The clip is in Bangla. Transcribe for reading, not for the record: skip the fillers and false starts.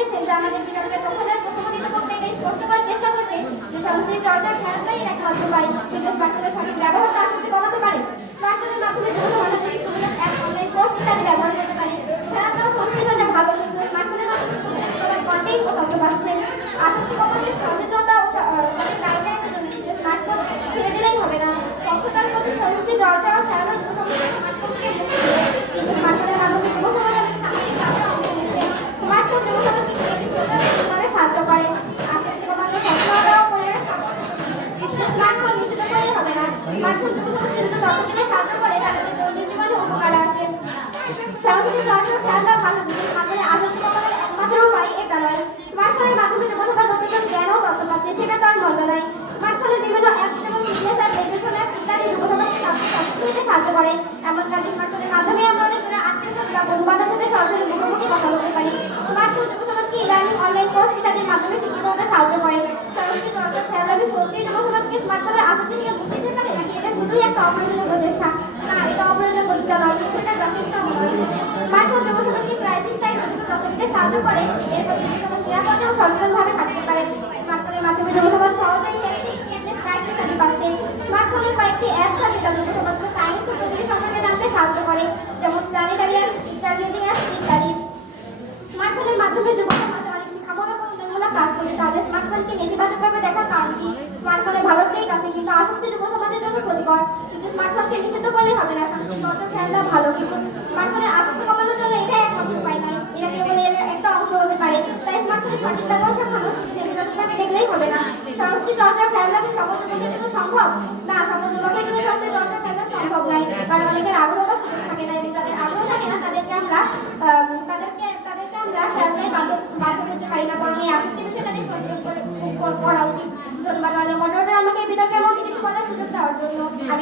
হয়েছেন যে আমাদের বিদ্যালয়ের প্রতিনিধিত্ব করতে গিয়ে স্পষ্ট করার চেষ্টা করছে যে সংস্কৃতি চর্চার খেলাটাই একমাত্র উপায় কিন্তু স্মার্টফোনের সঠিক ব্যবহারটা আসলে কমাতে পারে। স্মার্টফোনের মাধ্যমে যুব সমাজ অ্যাপ, অনলাইন কোর্স ইত্যাদি ব্যবহার করতে পারে। খেলাধুলা সংস্কৃতি চর্চা ভালো, কিন্তু স্মার্টফোনের মাধ্যমে কন্টেন্ট ও তথ্য পাচ্ছে। আসক্তি কমাতে সচেতনতা ও সঠিক গাইডলাইনের জন্য স্মার্টফোন ছেড়ে দিলেই হবে না। দক্ষতার প্রতি সংস্কৃতি চর্চা ও খেলাধুলা যুব সমাজকে স্মার্টফোন থেকে মুক্তি দেবে, কিন্তু স্মার্টফোনের মাধ্যমে যুব সমাজ স্মার্টফোন যুব সমাজকে সাহায্য করে। আসক্তি কমাতে সচেতনতাও করে স্মার্টফোন নিষিদ্ধ করেই হবে না। স্মার্টফোন যুব সমাজকে যদি তথ্য দিতে সাহায্য করে তাহলে দৈনিক জীবনে উপকার আছে। সংস্কৃতি চর্চা খেলাধুলা ভালো, কিন্তু স্মার্টফোনে আসক্তি কমানোর একমাত্র উপায় এটা নয়। স্মার্টফোনের মাধ্যমে যুব সমাজ নতুন জ্ঞান ও তথ্য পাচ্ছে, সেটা তার মজা নয়। স্মার্টফোনের বিভিন্ন অ্যাপ যেমন ফিটনেস অ্যাপ, মেডিটেশন অ্যাপ ইত্যাদি যুব সমাজকে দিতে সাহায্য করে। এমন কাজে স্মার্টফোনের মাধ্যমে আমরা অনেক আত্মীয়-স্বজন বা বন্ধু-বান্ধবের সাথে সরাসরি মুখোমুখি কথা বলতে পারি। স্মার্টফোন যুব সমাজকে ই-লার্নিং, অনলাইন কোর্স ইত্যাদির মাধ্যমে শিক্ষিত হতে সাহায্য করে। সংস্কৃতি চর্চা খেলাধুলা সত্যি যুব সমাজকে স্মার্টফোনের আসক্তি থেকে মুক্তি দিতে পারে, নাকি এটা শুধুই একটা অপ্রয়োজনীয় প্রচেষ্টা? না, এটা অপ্রয়োজনীয় প্রচেষ্টা নয়, কিন্তু এটা যথেষ্ট নয়। স্মার্টফোন যুব সমাজকে ক্রাইসিস টাইম দ্রুত তথ্য দিতে সাহায্য করে, এর ফলে যুব সমাজ নিরাপদে ও সচেতনভাবে থাকতে পারে। স্মার্টফোনের মাধ্যমে যুব সমাজ সহজেই গাইড ইত্যাদি পাচ্ছে। স্মার্টফোনের কয়েকটি অ্যাপ আছে যা যুব সমাজকে সায়েন্স ও প্রযুক্তি সম্পর্কে জানতে সাহায্য করে, যেমন প্ল্যানেটারিয়াম, ইন্টারনেটিং অ্যাপ ইত্যাদি। স্মার্টফোনের মাধ্যমে যুব সমাজ অনেক শিক্ষামূলক ও উন্নয়নমূলক কাজ করে। তাহলে স্মার্টফোনকে নেতিবাচকভাবে দেখার কারণ কি? স্মার্টফোনে ভালো দিক আছে, কিন্তু আসক্তি যুব সমাজের জন্য ক্ষতিকর। কিন্তু স্মার্টফোনকে নিষিদ্ধ করলেই হবে না। সংস্কৃতি চর্চা খেলাধুলা ভালো, কিন্তু স্মার্টফোনের আসক্তি কমানোর জন্য এটাই একমাত্র উপায় নয়, এটা কেবল এর একটা অংশ হতে পারে। তাই স্মার্টফোনের সঠিক ব্যবহার শেখানো, নেতিবাচকভাবে দেখলেই হবে না। সংস্কৃতি চর্চা খেলাধুলা কি সকল যুবকের জন্য সম্ভব? না, সকল যুবকের জন্য সংস্কৃতি চর্চা খেলাধুলা সম্ভব নয়, কারণ অনেকের আগ্রহ বা সুযোগ থাকে না, এবং যাদের আগ্রহ থাকে না তাদেরকে আমরা খেলাধুলায় বাধ্য